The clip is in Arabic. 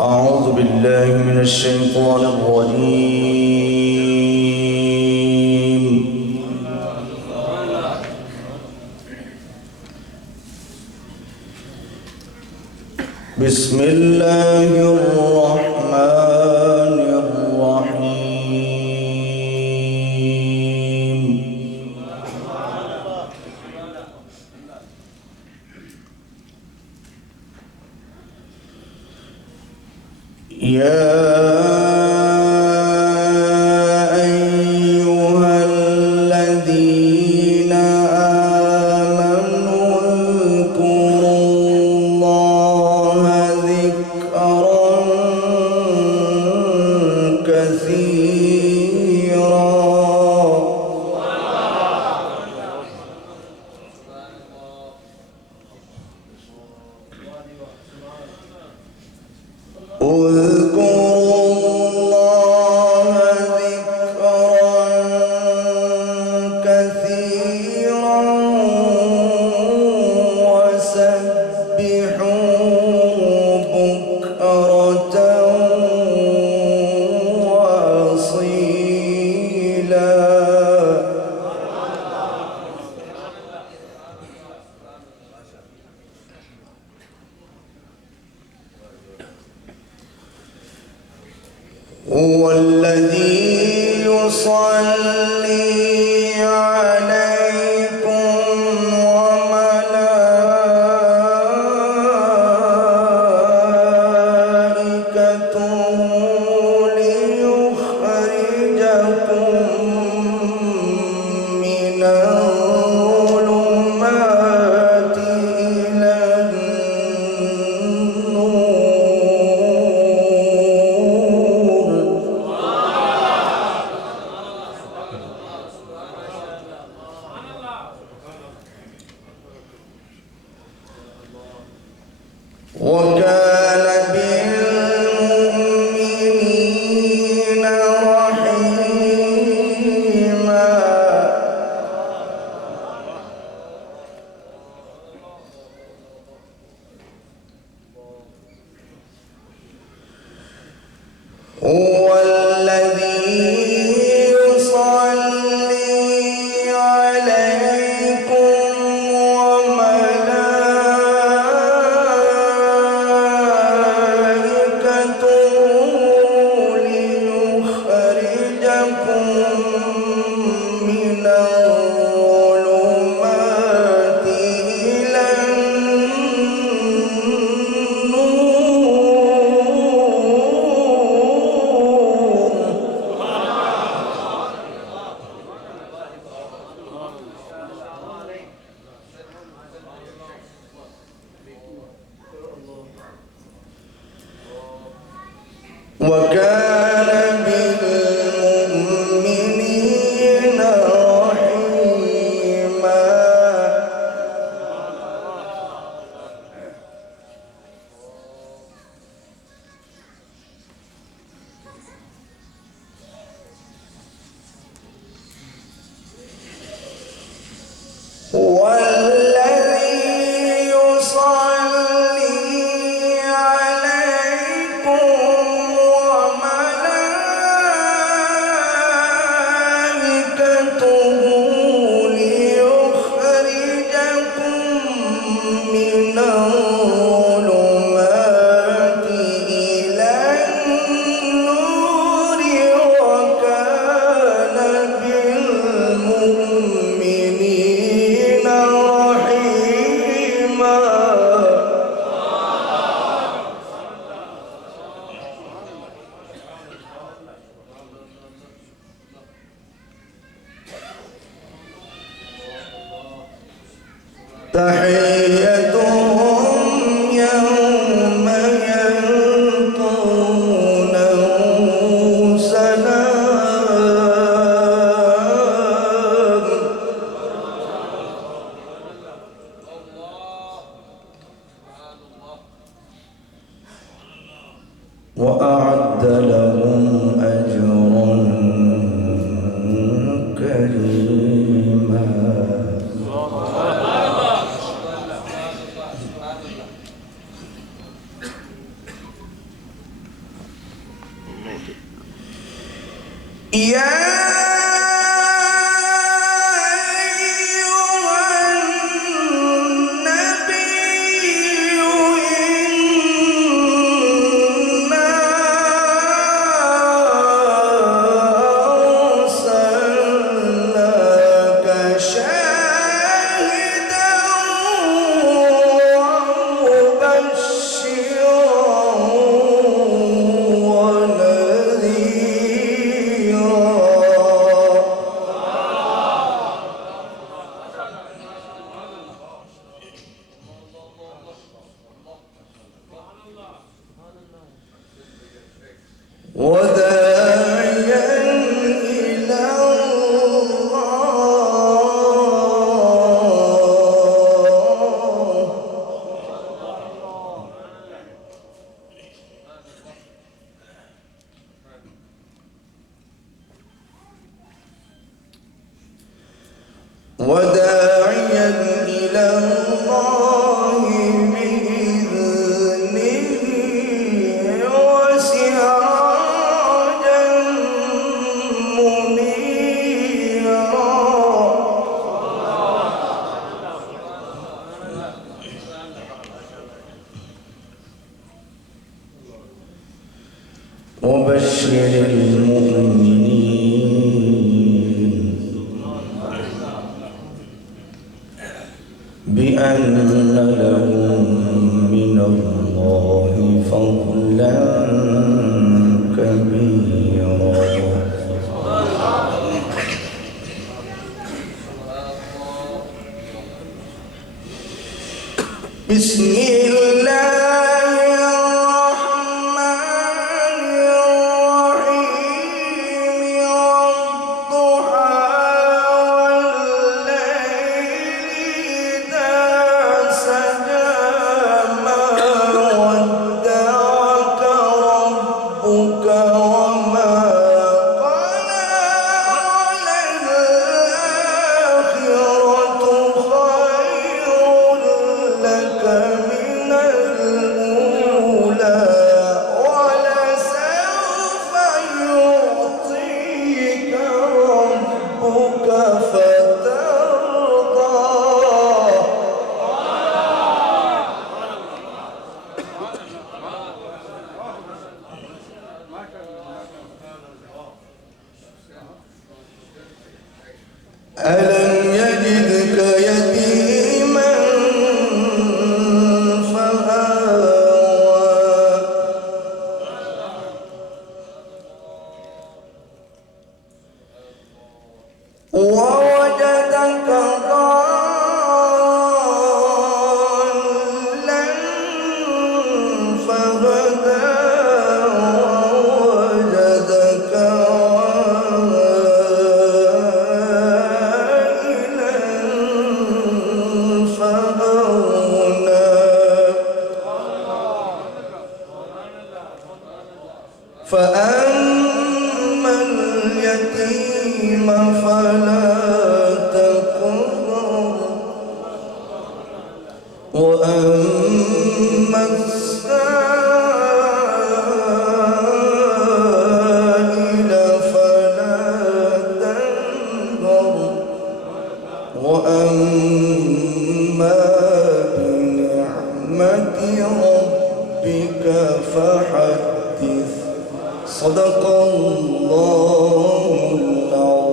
أعوذ بالله من الشيطان الرجيم. بسم الله الرحمن الرحيم. يا أيها الذين آمنوا اذكروا الله ذكرا كثيرا. هو الذي يصلي عليكم وملائكته ليخرجكم من الظلمات إلى وكان بالمؤمنين رحيما. هو الذي يصلي عليكم من الظلمات إلى وكان بالمؤمنين رحيما. هو الذي يصلي عليكم وملائكته ليخرجكم من الظلمات إلى النور وكان بالمؤمنين رحيما. تحيتهم يوم يلقونه سلام. وأعد لهم أجرا كريما. وبشر المؤمنين بأن لهم من الله فضلا كبيرا. بسم الله ألم يجدك يتيما فآوى ووجدك ضالا فهدى ووجدك فأما اليتيم فلا تقهر وأما السائل فلا تنهر وأما بنعمة ربك فحدث. صدق الله العظيم.